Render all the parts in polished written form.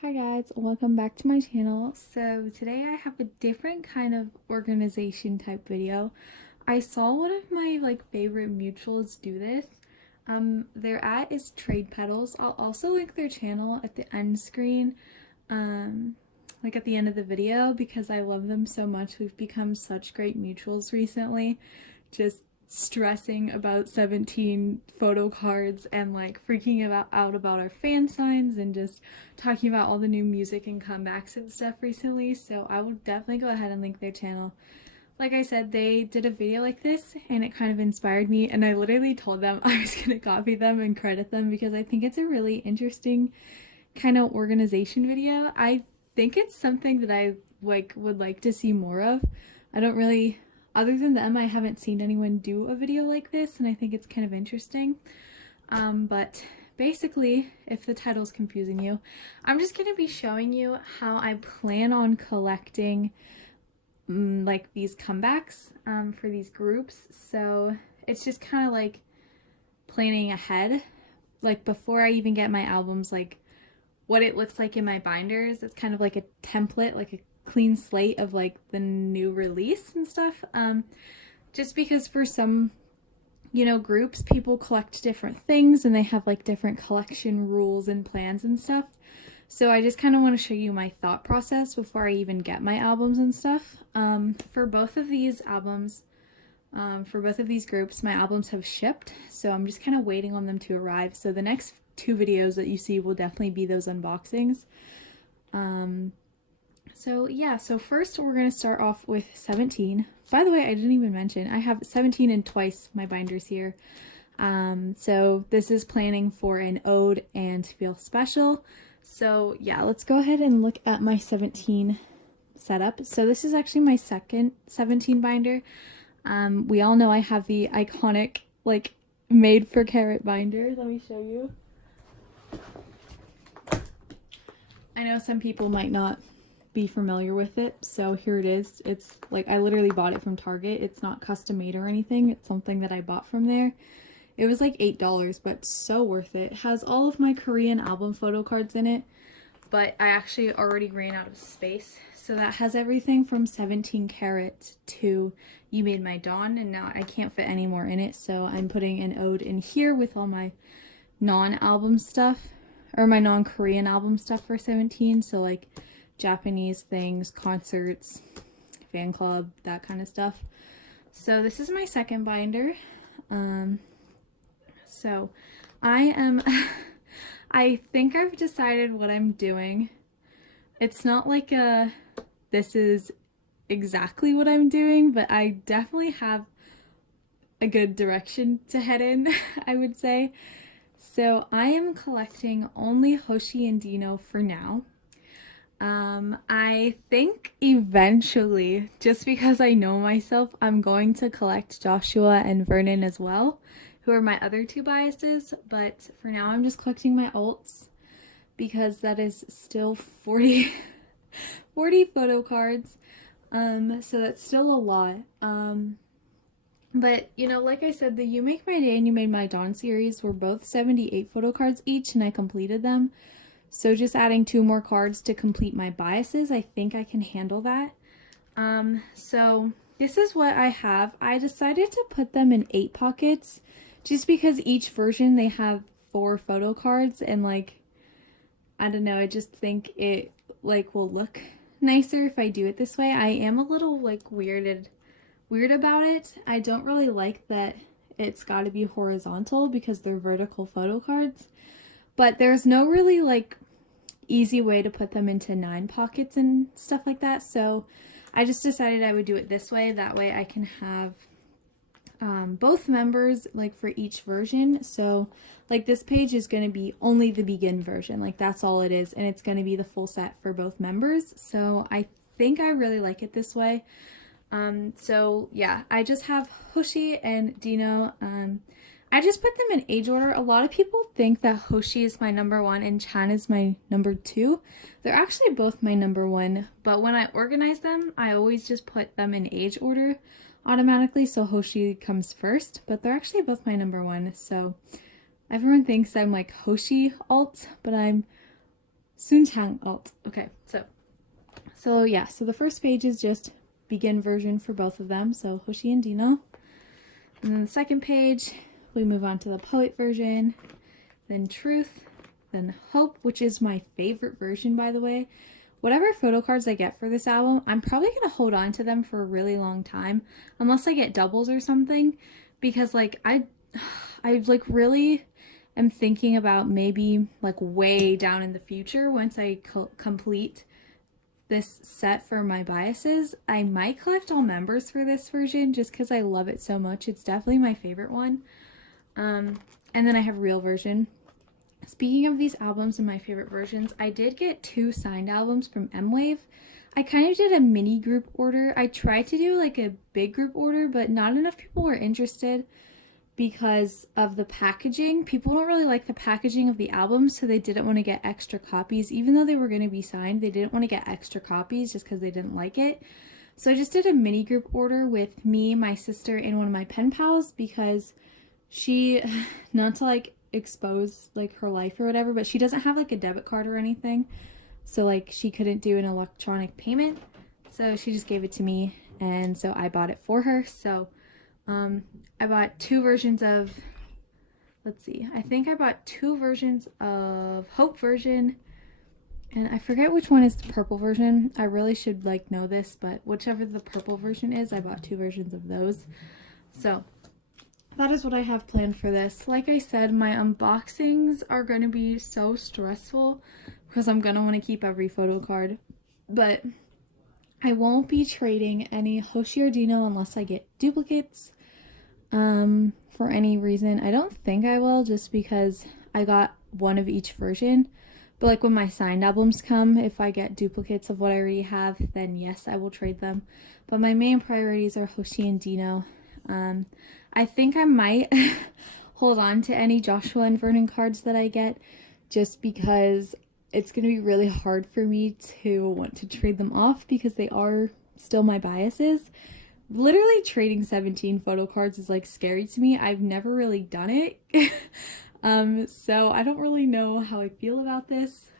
Hi guys, welcome back to my channel. So today I have a different kind of organization type video. I saw one of my favorite mutuals do this. Their at is Trade Pedals. I'll also link their channel at the end screen, at the end of the video, because I love them so much. We've become such great mutuals recently. Just stressing about 17 photo cards and freaking out about our fan signs and just talking about all the new music and comebacks and stuff recently. So I will definitely go ahead and link their channel. Like I said, they did a video like this and it kind of inspired me, and I literally told them I was gonna copy them and credit them because I think it's a really interesting kind of organization video. I think it's something that I would like to see more of. I don't really, other than them, I haven't seen anyone do a video like this, and I think it's kind of interesting. But basically, if the title's confusing you, I'm just going to be showing you how I plan on collecting these comebacks for these groups. So it's just kind of like planning ahead, before I even get my albums, what it looks like in my binders. It's kind of like a template, like a clean slate of the new release and stuff, just because for some groups, people collect different things and they have different collection rules and plans and stuff. So I just kind of want to show you my thought process before I even get my albums and stuff. For both of these albums, for both of these groups, my albums have shipped, so I'm just kind of waiting on them to arrive. So the next two videos that you see will definitely be those unboxings. So yeah, so first we're going to start off with 17. By the way, I didn't even mention, I have 17 in twice my binders here. So this is planning for An Ode and Feel Special. So yeah, let's go ahead and look at my 17 setup. So this is actually my second 17 binder. We all know I have the iconic, made for carrot binder. Let me show you. I know some people might not be familiar with it, so here it is. It's I literally bought it from Target. It's not custom made or anything. It's something that I bought from there. It was $8, but so worth it. It has all of my Korean album photo cards in it, but I actually already ran out of space. So that has everything from 17 karat to You Made My Dawn, and now I can't fit any more in it, so I'm putting An Ode in here with all my non-album stuff, or my non-Korean album stuff for 17. So Japanese things, concerts, fan club, that kind of stuff. So this is my second binder. So I think I've decided what I'm doing. It's not this is exactly what I'm doing, but I definitely have a good direction to head in, I would say. So I am collecting only Hoshi and Dino for now. I think eventually, just because I know myself, I'm going to collect Joshua and Vernon as well, who are my other two biases, but for now I'm just collecting my alts because that is still 40 photo cards, so that's still a lot. But like I said, the You Make My Day and You Made My Dawn series were both 78 photo cards each, and I completed them. So just adding 2 more cards to complete my biases, I think I can handle that. So this is what I have. I decided to put them in 8 pockets just because each version they have 4 photo cards, and I don't know, I just think it will look nicer if I do it this way. I am a little weird about it. I don't really like that it's got to be horizontal because they're vertical photo cards. But there's no really easy way to put them into 9 pockets and stuff like that. So I just decided I would do it this way. That way I can have both members for each version. So this page is going to be only the begin version. That's all it is. And it's going to be the full set for both members. So I think I really like it this way. So yeah, I just have Hoshi and Dino. I just put them in age order. A lot of people think that Hoshi is my number 1 and Chan is my number 2. They're actually both my number 1, but when I organize them, I always just put them in age order automatically, so Hoshi comes first, but they're actually both my number 1. So Everyone thinks I'm like Hoshi alt, but I'm Sunchang alt. Okay, so yeah, so the first page is just begin version for both of them, so Hoshi and Dino. And then the second page, we move on to the poet version, then truth, then hope, which is my favorite version, by the way. Whatever photo cards I get for this album, I'm probably going to hold on to them for a really long time, unless I get doubles or something, because like I like really am thinking about maybe like way down in the future, once I complete this set for my biases, I might collect all members for this version just because I love it so much. It's definitely my favorite one. And then I have real version. Speaking of these albums and my favorite versions, I did get 2 signed albums from M-Wave. I kind of did a mini group order. I tried to do like a big group order, but not enough people were interested because of the packaging. People don't really like the packaging of the albums, so they didn't want to get extra copies. Even though they were going to be signed, they didn't want to get extra copies just because they didn't like it. So I just did a mini group order with me, my sister, and one of my pen pals, because she, not to like expose like her life or whatever, but she doesn't have like a debit card or anything, so like she couldn't do an electronic payment, so she just gave it to me, and so I bought it for her. So I bought 2 versions of, let's see, I think I bought 2 versions of Hope version, and I forget which one is the purple version. I really should like know this, but whichever the purple version is, I bought 2 versions of those. So that is what I have planned for this. Like I said, my unboxings are going to be so stressful because I'm going to want to keep every photo card. But I won't be trading any Hoshi or Dino unless I get duplicates for any reason. I don't think I will, just because I got 1 of each version. But like when my signed albums come, if I get duplicates of what I already have, then yes, I will trade them. But my main priorities are Hoshi and Dino. I think I might hold on to any Joshua and Vernon cards that I get, just because it's going to be really hard for me to want to trade them off because they are still my biases. Literally trading 17 photo cards is like scary to me. I've never really done it. So I don't really know how I feel about this.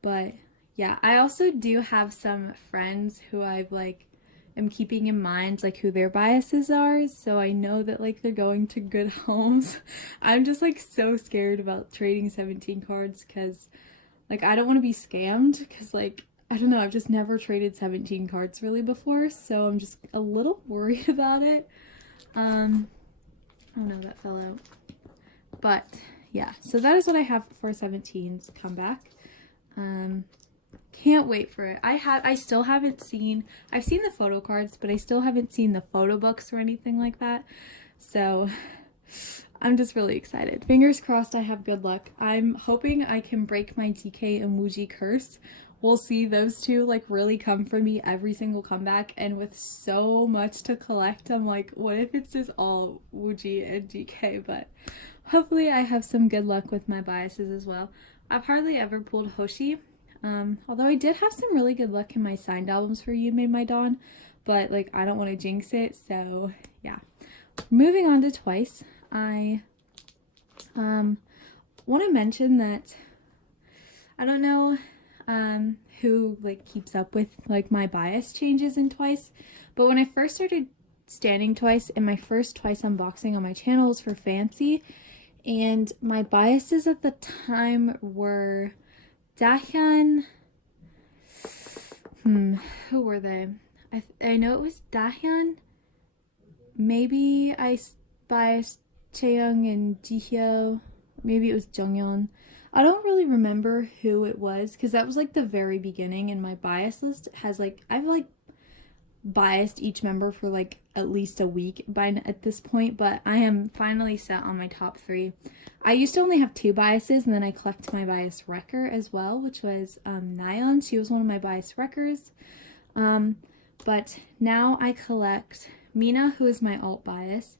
But yeah, I also do have some friends who I've like am keeping in mind like who their biases are, so I know that like they're going to good homes. I'm just like so scared about trading 17 cards because like I don't want to be scammed, because like I don't know, I've just never traded 17 cards really before, so I'm just a little worried about it. Oh no, that fell out. But yeah, so that is what I have for 17's comeback. Can't wait for it. I still haven't seen, I've seen the photo cards, but I still haven't seen the photo books or anything like that. So I'm just really excited. Fingers crossed I have good luck. I'm hoping I can break my DK and Wuji curse. We'll see. Those 2 like really come for me every single comeback, and with so much to collect, I'm like, what if it's just all Wuji and DK? But hopefully I have some good luck with my biases as well. I've hardly ever pulled Hoshi. Although I did have some really good luck in my signed albums for You Made My Dawn, but like I don't want to jinx it, so yeah. Moving on to Twice, I want to mention that I don't know who like keeps up with like my bias changes in Twice, but when I first started standing Twice, and my first Twice unboxing on my channel was for Fancy, and my biases at the time were Dahyun, who were they? I know it was Dahyun. Maybe I biased Chaeyoung and Jihyo. Maybe it was Jonghyun. I don't really remember who it was, because that was like the very beginning, and my bias list has like, I've like biased each member for like at least a week at this point, but I am finally set on my top 3. I used to only have 2 biases, and then I collected my bias wrecker as well, which was Nayeon. She was one of my bias wreckers. But now I collect Mina, who is my alt bias,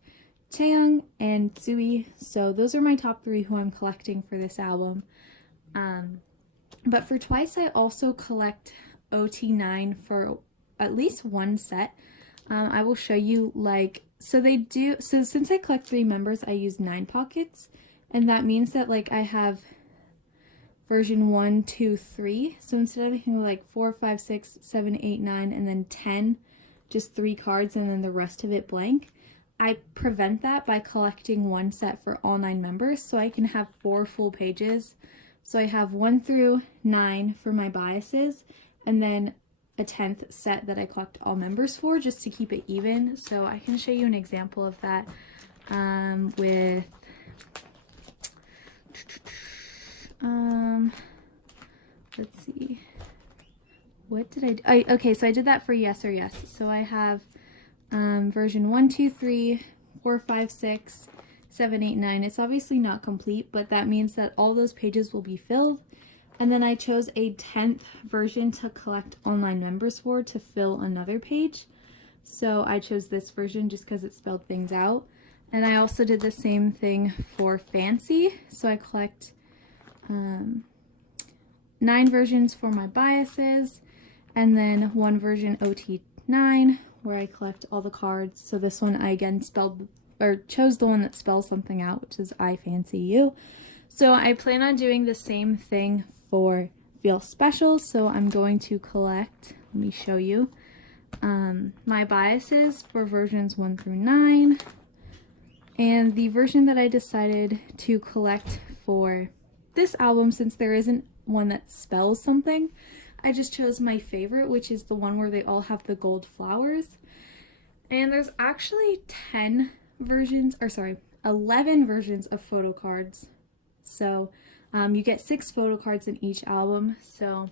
Chaeyoung, and Tsui. So those are my top 3 who I'm collecting for this album. But for Twice, I also collect OT9 for at least 1 set. I will show you like, so since I collect 3 members, I use 9 pockets. And that means that like I have version 1, 2, 3. So instead of making like 4, 5, 6, 7, 8, 9, and then 10, just 3 cards and then the rest of it blank, I prevent that by collecting one set for all 9 members, so I can have 4 full pages. So I have 1 through 9 for my biases, and then a 10th set that I collect all members for, just to keep it even. So I can show you an example of that with let's see, what did I do? Okay, so I did that for yes or yes. So I have version 1, 2, 3, 4, 5, 6, 7, 8, 9. It's obviously not complete, but that means that all those pages will be filled. And then I chose a 10th version to collect all 9 members for, to fill another page. So I chose this version just because it spelled things out. And I also did the same thing for fancy. So I collect 9 versions for my biases, and then 1 version OT9 where I collect all the cards. So this one I again chose the one that spells something out, which is I Fancy You. So I plan on doing the same thing for Feel Special. So I'm going to collect, let me show you, my biases for versions 1 through 9. And the version that I decided to collect for this album, since there isn't one that spells something, I just chose my favorite, which is the one where they all have the gold flowers. And there's actually 11 versions of photo cards. So you get 6 photo cards in each album, so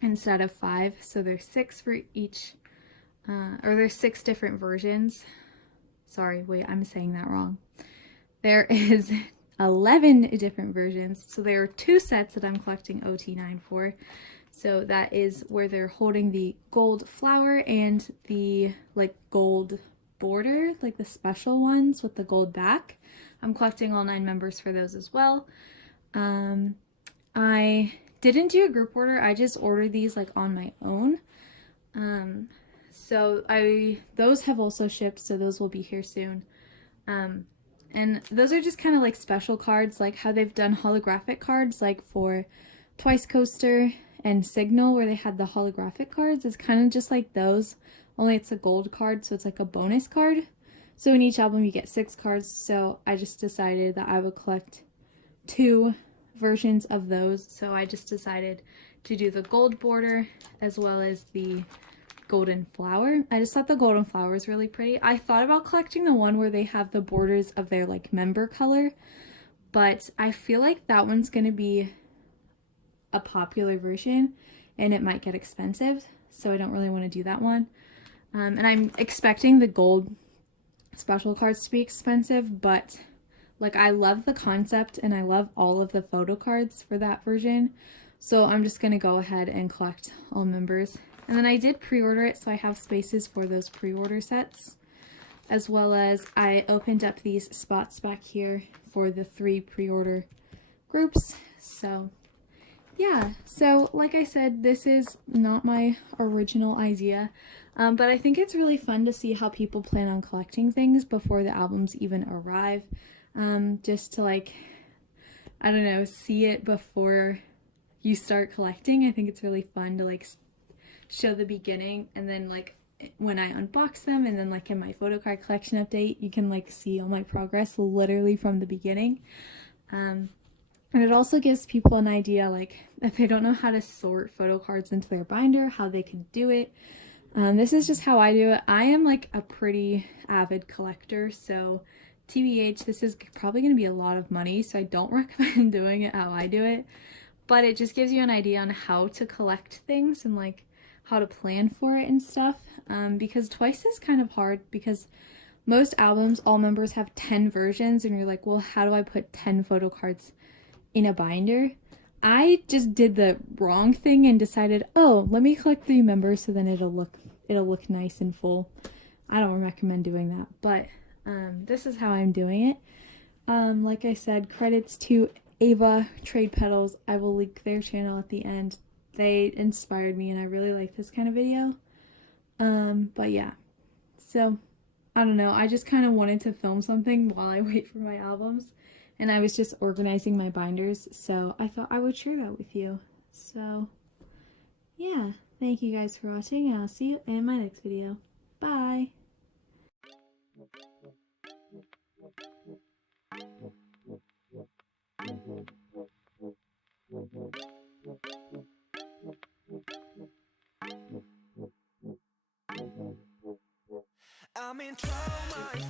instead of 5. So there's 6 for each, or there's 6 different versions. Sorry, wait, I'm saying that wrong. There is 11 different versions. So there are 2 sets that I'm collecting OT9 for. So that is where they're holding the gold flower and the like gold border, like the special ones with the gold back. I'm collecting all 9 members for those as well. I didn't do a group order. I just ordered these like on my own. So those have also shipped, so those will be here soon. And those are just kind of like special cards, like how they've done holographic cards, like for Twice Coaster and Signal, where they had the holographic cards. It's kind of just like those, only it's a gold card, so it's like a bonus card. So in each album you get 6 cards, so I just decided that I would collect 2 versions of those. So I just decided to do the gold border as well as the golden flower. I just thought the golden flower was really pretty. I thought about collecting the one where they have the borders of their like member color, but I feel like that one's gonna be a popular version and it might get expensive, so I don't really want to do that one. And I'm expecting the gold special cards to be expensive, but like I love the concept and I love all of the photo cards for that version, so I'm just gonna go ahead and collect all members. And then I did pre-order it, so I have spaces for those pre-order sets, as well as I opened up these spots back here for the 3 pre-order groups. So yeah, so like I said, this is not my original idea, but I think it's really fun to see how people plan on collecting things before the albums even arrive, just to like, I don't know, see it before you start collecting. I think it's really fun to like show the beginning, and then like when I unbox them, and then like in my photo card collection update, you can like see all my progress literally from the beginning. And it also gives people an idea, like if they don't know how to sort photo cards into their binder, how they could do it. This is just how I do it. I am like a pretty avid collector, so TBH, this is probably going to be a lot of money, so I don't recommend doing it how I do it, but it just gives you an idea on how to collect things and like how to plan for it and stuff, because Twice is kind of hard because most albums, all members have 10 versions, and you're like, well, how do I put 10 photo cards in a binder? I just did the wrong thing and decided, oh, let me collect 3 members so then it'll look nice and full. I don't recommend doing that, but this is how I'm doing it. Like I said, credits to Ava Trade Petals. I will link their channel at the end. They inspired me and I really like this kind of video. But yeah, so I don't know, I just kind of wanted to film something while I wait for my albums, and I was just organizing my binders, so I thought I would share that with you. So, yeah, thank you guys for watching, and I'll see you in my next video. Bye! I'm in trauma.